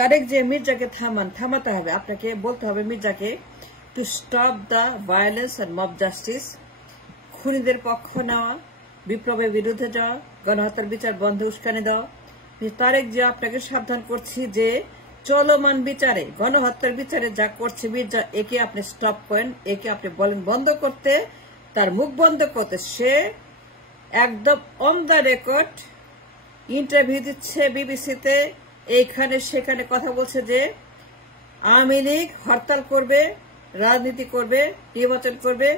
তারেক জিয়া মির্জাকে থামাতে হবে। আপনাকে বলতে হবে মির্জাকে to stop the violence and mob justice, খুনিদের পক্ষ নেওয়া, বিপ্লবের বিরুদ্ধে যাওয়া, গণহত্যার বিচার বন্ধ, উস্কানি দেওয়া। তারেক জিয়া আপনাকে সাবধান করছি যে চলমান বিচারে, গণহত্যার বিচারে যা করছে মির্জা, একে আপনি স্টপ করেন, একে আপনি বলেন বন্ধ করতে, তার মুখ বন্ধ করতে। সে একদম অন দ্য রেকর্ড ইন্টারভিউ দিচ্ছে বিবিসিতে, এইখানে সেখানে কথা বলছে যে আওয়ামী লীগ হরতাল করবে, রাজনীতি করবে, নির্বাচন করবে,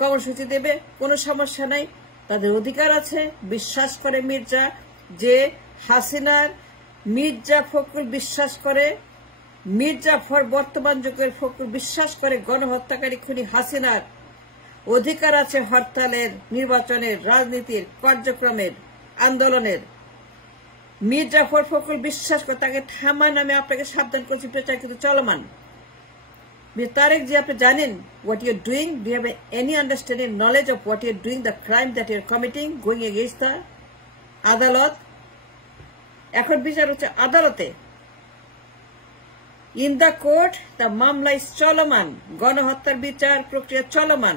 কর্মসূচি দেবে, কোনো সমস্যা নাই, তাদের অধিকার আছে। বিশ্বাস করে মির্জা যে হাসিনার, মির্জা ফখরুল বিশ্বাস করে, মির্জা বর্তমান যুগের ফখরুল বিশ্বাস করে গণহত্যাকারী খুনি হাসিনার অধিকার আছে হরতালের, নির্বাচনের, রাজনীতির, কার্যক্রমের, আন্দোলনের। মির্জা ফখরুল বিশ্বাস করে, তাকে থামান। আমি আপনাকে সাবধান করছি, প্রচার কিন্তু চলমান। তারেক জি, আপনি জানেন what you're doing? Do you have any understanding, knowledge of what you're doing, the crime that you're committing, going against the আদালত? এখন বিচার হচ্ছে আদালতে, ইন দ্য কোর্ট, দ্য মামলা ইজ চলমান, গণহত্যার বিচার প্রক্রিয়া চলমান।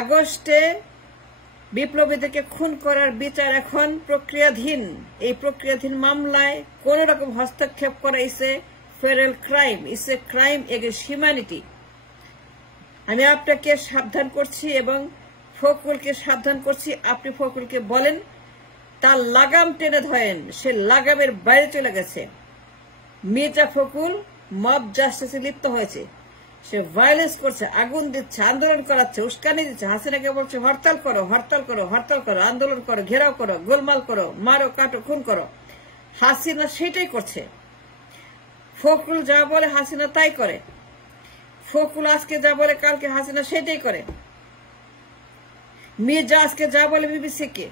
আগস্টে বিপ্লবীদেরকে খুন করার বিচার এখন প্রক্রিয়াধীন। এই প্রক্রিয়াধীন মামলায় কোন রকম হস্তক্ষেপ করা ইসে ফেডারেল ক্রাইম, ইসে ক্রাইম এগেইনস্ট হিউম্যানিটি। আমি আপনাকে সাবধান করছি এবং ফখরুলকে সাবধান করছি। আপনি ফখরুলকে বলেন তার লাগাম টেনে ধরেন, সে লাগামের বাইরে চলে গেছে। মির্জা ফখরুল মব জাস্টিসে লিপ্ত হয়েছে, সে ভায়োলেন্স করছে, আগুন দিচ্ছে, আন্দোলন করাচ্ছে, উস্কানি দিচ্ছে। হাসিনাকে বলছে হরতাল করো, হরতাল করো, হরতাল করো, আন্দোলন করো, ঘেরাও করো, গোলমাল করো, মারো, কাটো, খুন করো। হাসিনা সেটাই করছে। ফখরুল যা বলে হাসিনা তাই করে। ফখরুল আজকে যা বলে কালকে হাসিনা সেটাই করে। মির্জা আজকে যা বলে বিবিসিকে,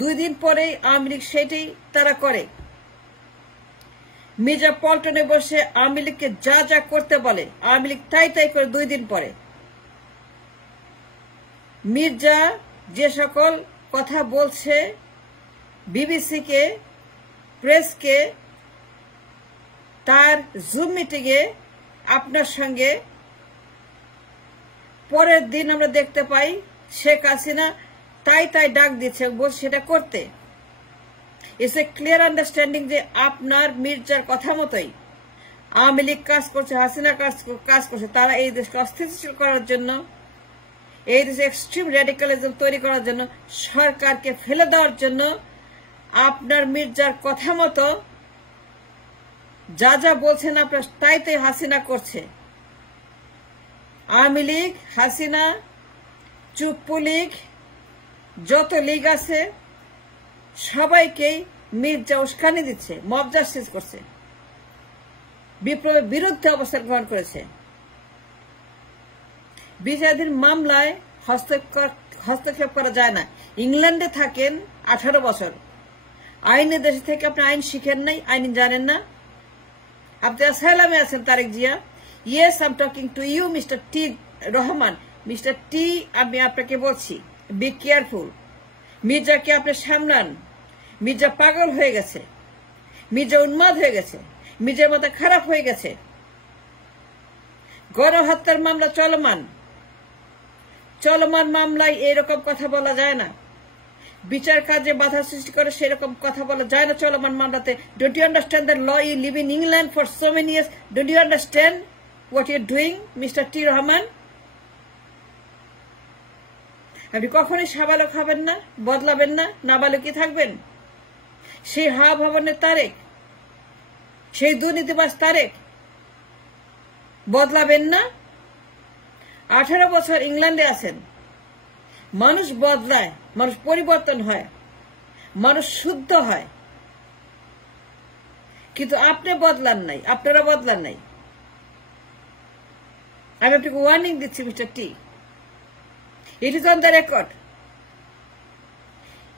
2 দিন পরেই আওয়ামী লীগ সেটাই তারা করে। মির্জা পল্টনে বসে আওয়ামী লীগকে যা যা করতে বলে আওয়ামী লীগ তাই তাই করে 2 দিন পরে। মির্জা যে সকল কথা বলছে বিবিসিকে, প্রেসকে, তার জুম মিটিংয়ে আপনার সঙ্গে, পরের দিন আমরা দেখতে পাই শেখ হাসিনা তাই তাই ডাক দিচ্ছে, বলছে সেটা করতে। ইটস এ ক্লিয়ার আন্ডারস্ট্যান্ডিং যে আপনার মির্জার কথা মতোই আওয়ামী লীগ কাজ করছে, হাসিনা কাজ করছে। তারা এই দেশকে অস্থিতিশীল করার জন্য, এই দেশে এক্সট্রিম র্যাডিক্যালিজম তৈরি করার জন্য, সরকারকে ফেলে দেওয়ার জন্য আপনার মির্জার কথা মতো যা যা বলছেন আপনার তাই তাই হাসিনা করছে। আওয়ামী লীগ, হাসিনা, চুপ্পু লীগ, যত লীগ আছে সবাইকেই মির্জা উস্কানি দিচ্ছে, মব জাস্টিস করছে, বিপ্লবের বিরুদ্ধে অবস্থান গ্রহণ করেছে। বিচারাধীন মামলায় হস্তক্ষেপ করা যায় না। ইংল্যান্ডে থাকেন 18 বছর, আইনের দেশে থেকে আপনি আইন শিখেন নাই, আইন জানেন না। আপনি অ্যাসাইলামে আছেন Tarique Zia. Yes, I am talking to you mister T Rahman. Mister T, আমি আপনাকে বলছি বি কেয়ারফুল। মির্জাকে আপনি সামলান। মির্জা পাগল হয়ে গেছে, মির্জা উন্মাদ হয়ে গেছে, মির্জার মাথা খারাপ হয়ে গেছে। গণহত্যার মামলা চলমান, চলমান মামলায় এরকম কথা বলা যায় না। বিচার কাজে বাধা সৃষ্টি করে সেরকম কথা বলা যায় না চলমান মামলাতে। Don't you understand the law? You live in England for so many years. Don't you understand what you are doing, mister T Rahman? আপনি কখনোই সাবালক হবেন না, বদলাবেন না, নাবালকই থাকবেন। সেই হাওয়া ভবনের তারেক, সেই দুর্নীতিবাজ তারেক বদলাবেন না। 18 বছর ইংল্যান্ডে আছেন। মানুষ বদলায়, মানুষ পরিবর্তন হয়, মানুষ শুদ্ধ হয়, কিন্তু আপনি বদলান নাই, আপনারা বদলান নাই। আমি আপনাকে ওয়ার্নিং দিচ্ছি mister T, it is on the record.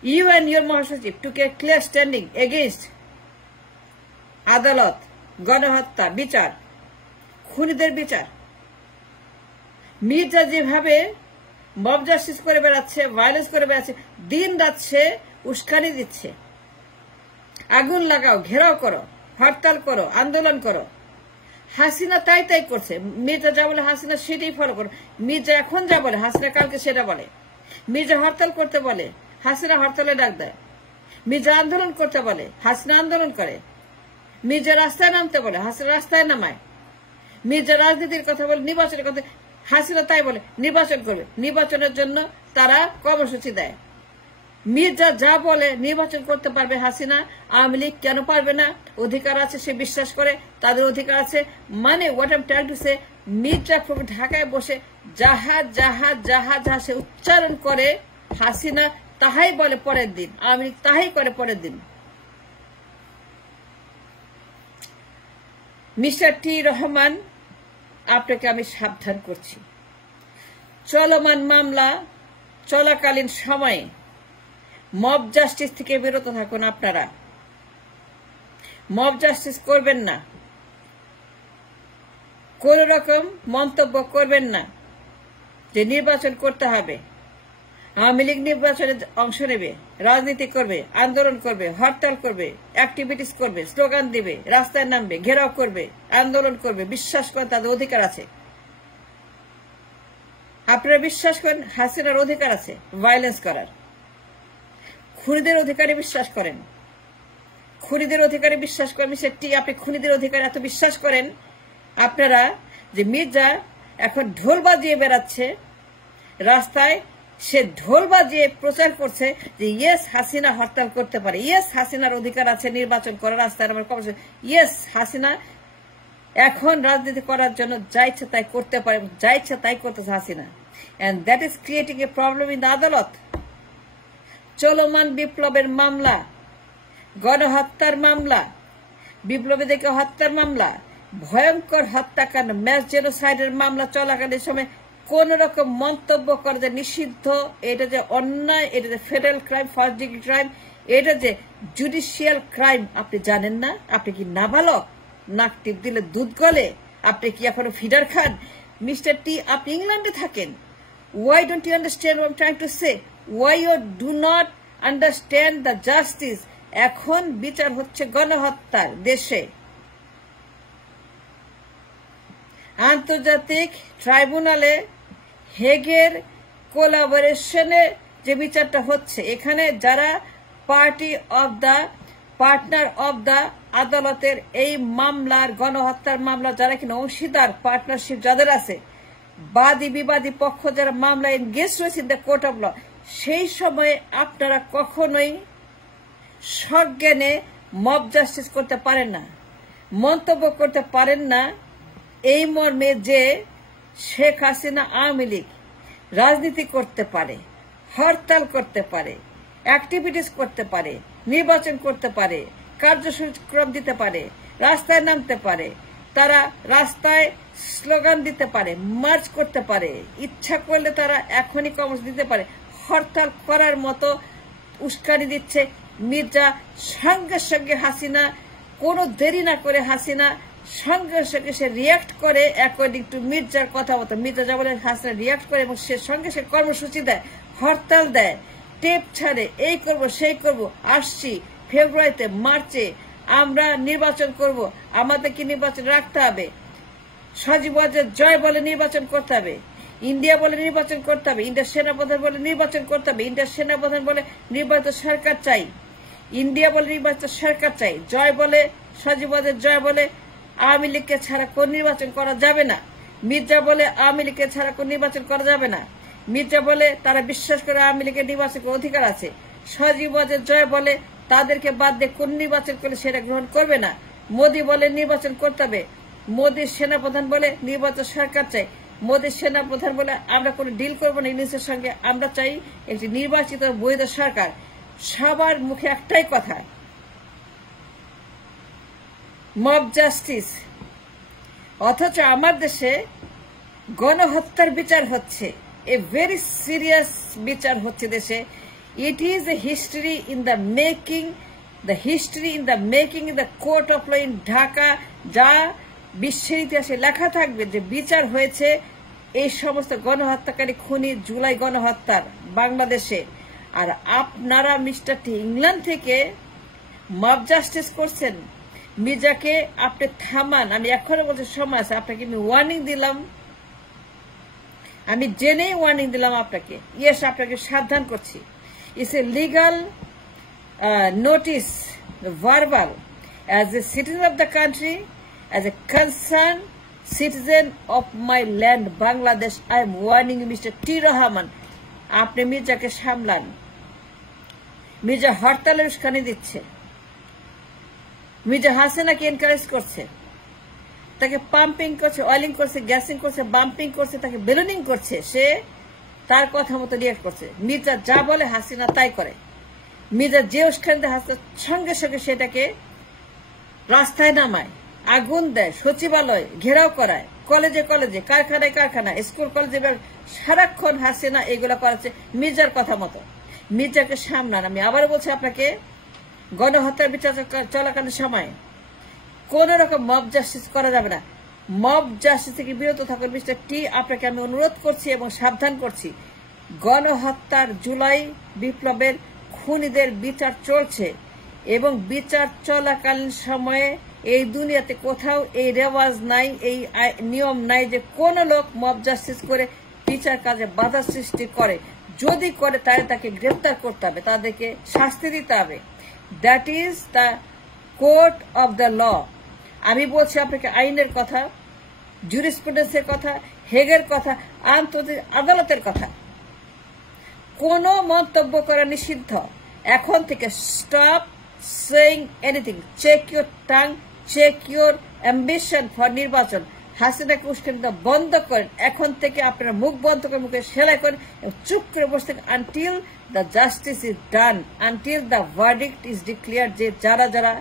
You and your Mahasachib took a clear standing against আদালত, গণহত্যা, বিচার, খুনিদের বিচার। মির্জা যেভাবে মব জাস্টিস করে বেড়াচ্ছে, ভায়োলেন্স করে বেড়াচ্ছে, দিন রাত সে উস্কানি দিচ্ছে। আগুন লাগাও, ঘেরাও করো, হরতাল করো, আন্দোলন করো। হাসিনা তাই করছে। মির্জা যা বলে হাসিনা সেটাই ফলো করো। মির্জা এখন যা বলে হাসিনা কালকে সেটা বলে। মির্জা হরতাল করতে বলে, হাসিনা হরতালে ডাক দেয়। মির্জা আন্দোলন করতে বলে, হাসিনা আন্দোলন করে। মির্জা রাস্তায় নামতে বলে, হাসিনা রাস্তায় নামায়। মির্জা রাজনীতির কথা বলে, নির্বাচনের কথা, হাসিনা তাই বলে নির্বাচন করবে। নির্বাচনের জন্য তারা কর্মসূচি দেয়। মির্জা যা বলে নির্বাচন করতে পারবে হাসিনা, আওয়ামী লীগ কেন পারবে না? অধিকার আছে, সে বিশ্বাস করে তাদের অধিকার আছে। মানে what I am trying to সে, মির্জা ঢাকায় বসে যাহা যাহা যাহা যাহা সে উচ্চারণ করে, হাসিনা তাহাই বলে পরের দিন, আওয়ামী লীগ তাহাই করে পরের দিন। মিস্টার টি রহমান, আপনাকে আমি সাবধান করছি। চলমান মামলা চলাকালীন সময়ে মব জাস্টিস থেকে বিরত থাকুন। আপনারা মব জাস্টিস করবেন না, কোন রকম মন্তব্য করবেন না যে নির্বাচন করতে হবে। আওয়ামী লীগ নির্বাচনে অংশ নেবে, রাজনীতি করবে, আন্দোলন করবে, হরতাল করবে, অ্যাক্টিভিটিস করবে, স্লোগান দিবে, রাস্তায় নামবে, ঘেরাও করবে, আন্দোলন করবে। বিশ্বাস করেন তাদের অধিকার আছে। আপনারা বিশ্বাস করেন হাসিনার অধিকার আছে ভায়োলেন্স করার। খুনিদের অধিকারে বিশ্বাস করেন, খুনিদের অধিকারে বিশ্বাস করেন। সেটি আপনি খুনিদের অধিকারে এত বিশ্বাস করেন আপনারা যে মির্জা এখন ঢোল বাজিয়ে বেড়াচ্ছে রাস্তায়, সে ঢোল বাজিয়ে প্রচার করছে যে ইয়েস হাসিনা হরতাল করতে পারে, ইয়েস হাসিনার অধিকার আছে নির্বাচন করার, রাস্তায় আমার কর্মসূচি, ইয়েস হাসিনা এখন রাজনীতি করার জন্য যা ইচ্ছা তাই করতে পারে, যা ইচ্ছা তাই করতেছে Hasina. And that is creating a problem in the আদালত। চলমান বিপ্লবের মামলা, গণহত্যার মামলা, বিপ্লবীদেরকে হত্যার মামলা, ভয়ঙ্কর হত্যাকাণ্ড, ম্যাস জেনোসাইডের মামলা চলাকালীন সময় কোন রকম মন্তব্য করে যে নিষিদ্ধ, এটা যে অন্যায়, এটা যে federal crime, first degree crime, এটা যে জুডিশিয়াল ক্রাইম, আপনি জানেন না? আপনি কি নাবালক? নাক টিপ দিলে দুধ গলে? আপনি কি এখনো ফিডার খান? মিস্টার টি, আপনি ইংল্যান্ডে থাকেন। Why don't you understand what I am trying to say? Why you do not understand the justice? এখন বিচার হচ্ছে গণহত্যার দেশে। আন্তর্জাতিক ট্রাইব্যুনালে হেগের কোলাবোরেশনে যে বিচারটা হচ্ছে, এখানে যারা পার্টনার অব দ্য আদালতের এই মামলার, গণহত্যার মামলা যারা কিনা অংশীদার, পার্টনারশিপ যাদের আছে, বাদী বিবাদী পক্ষ যারা মামলা এনগেজ রয়েছে in the court of law, সেই সময়ে আপনারা কখনোই সজ্ঞানে মব জাস্টিস করতে পারেন না, মন্তব্য করতে পারেন না এই মর্মে যে শেখ হাসিনা আওয়ামী লীগ রাজনীতি করতে পারে, হরতাল করতে পারে, অ্যাক্টিভিটিস করতে পারে, নির্বাচন করতে পারে, কার্যক্রম দিতে পারে, রাস্তায় নামতে পারে, তারা রাস্তায় স্লোগান দিতে পারে, মার্চ করতে পারে, ইচ্ছা করলে তারা এখনই কর্মসূচি দিতে পারে। হরতাল করার মতো উস্কানি দিচ্ছে মির্জা। সঙ্গে সঙ্গে হাসিনা, কোনো দেরি না করে হাসিনা সঙ্গে সঙ্গে সে রিয়াক্ট করে অ্যাকর্ডিং টু মির্জার কথা মতো। মির্জা যা বলে হাসিনা রিয়াক্ট করে এবং সে সঙ্গে সে কর্মসূচি দেয়, হরতাল দেয়, টেপ ছাড়ে, এই করব সেই করব, আসছি ফেব্রুয়ারিতে, মার্চে আমরা নির্বাচন করব, আমাদেরকে নির্বাচন রাখতে হবে। সজীব ওয়াজেদ জয় বলে নির্বাচন করতে হবে, ইন্ডিয়া বলে নির্বাচন করতে হবে, ইন্ডিয়ার সেনাপ্রধান বলে নির্বাচন করতে হবে, ইন্ডিয়ার সেনাপ্রধান বলে নির্বাচিত সরকার চাই, ইন্ডিয়া বলে নির্বাচিত সরকার চাই, জয় বলে, সজীব ওয়াজেদ জয় বলে আওয়ামী লীগকে ছাড়া কোন নির্বাচন করা যাবে না, মির্জা বলে আওয়ামী লীগকে ছাড়া কোন নির্বাচন করা যাবে না, মির্জা বলে তারা বিশ্বাস করে আওয়ামী লীগের নির্বাচন অধিকার আছে, সজীব ওয়াজেদ জয় বলে তাদেরকে বাদ দিয়ে কোন নির্বাচন করলে সেটা গ্রহণ করবে না, মোদী বলে নির্বাচন করতে হবে, মোদীর সেনাপ্রধান বলে নির্বাচন সরকার চাই, মোদীর সেনাপ্রধান বলে আমরা কোনো ডিল করবো না ইংলিশের সঙ্গে, আমরা চাই একটি নির্বাচিত বৈধ সরকার। সবার মুখে একটাই কথা, মব জাস্টিস। অথচ আমার দেশে গণহত্যার বিচার হচ্ছে, এ ভেরি সিরিয়াস বিচার হচ্ছে দেশে। It is a history in the making, the history in the making in the court of law in Dhaka, যা বিশ্বের ইতিহাসে লেখা থাকবে যে বিচার হয়েছে এই সমস্ত গণহত্যাকারী খুনি জুলাই গণহত্যার বাংলাদেশে। আর আপনারা মিস্টার টি ইংল্যান্ড থেকে মব জাস্টিস করছেন, মির্জাকে আপনি থামান। আমি এখনো বলছি সময় আছে, আপনাকে আমি ওয়ার্নিং দিলাম, আমি জেনেই ওয়ার্নিং দিলাম আপনাকে। ইয়েস, আপনাকে সাবধান করছি। It's a legal notice, verbal, as a citizen of the country, as a concerned citizen of my land, Bangladesh, I am warning you, Mr. T. Rahman, আপনি মির্জাকে সামলান। মির্জা হরতালের উস্কানি দিচ্ছে, মির্জা হাসিনাকে এনকারেজ করছে, তাকে পাম্পিং করছে, অয়েলিং করছে, গ্যাসিং করছে, বাম্পিং করছে, তাকে বেলুনিং করছে। সে তার কথা মতো রিয়াক্ট করছে। মির্জা যা বলে হাসিনা তাই করে। মির্জা যে উস্কানি দেয় হাসিনা সঙ্গে সঙ্গে সেটাকে রাস্তায় নামায়, আগুন দেয়, সচিবালয় ঘেরাও করায়, কলেজে কলেজে, কারখানায় কারখানায়, স্কুল কলেজে, সারাক্ষণ হাসিনা এগুলো করাচ্ছে মির্জার কথা মতো। মির্জাকে সামলান। আমি আবার বলছি আপনাকে, গণহত্যার বিচার চলাকালীন সময় কোন রকম মব জাস্টিস করা যাবে না। মব জাস্টিস থেকে বিরত থাকুন মিস্টার টি, আপনাকে আমি অনুরোধ করছি এবং সাবধান করছি। গণহত্যার জুলাই বিপ্লবের খুনিদের বিচার চলছে এবং বিচার চলাকালীন সময়ে এই দুনিয়াতে কোথাও এই রেওয়াজ নাই, এই নিয়ম নাই যে কোন লোক মব জাস্টিস করে বিচার কাজে বাধা সৃষ্টি করে। যদি করে তাহলে তাকে গ্রেফতার করতে হবে, তাদেরকে শাস্তি দিতে হবে। That is the court of the law. আমি বলছি আপনাকে আইনের কথা, জুরিসপ্রুডেন্সের কথা, হেগের কথা, আন্তর্জাতিক আদালতের কথা। কোন মন্তব্য করা নিষিদ্ধ। এখন থেকে stop saying anything, check your tongue, check your ambition for নির্বাচন। হাসিনাকে উস্কানি বন্ধ করেন। এখন থেকে আপনারা মুখ বন্ধ করে মুখে সেলাই করেন এবং চুপ করে বসে থাকেন until the justice is done, until the verdict is declared. যে যারা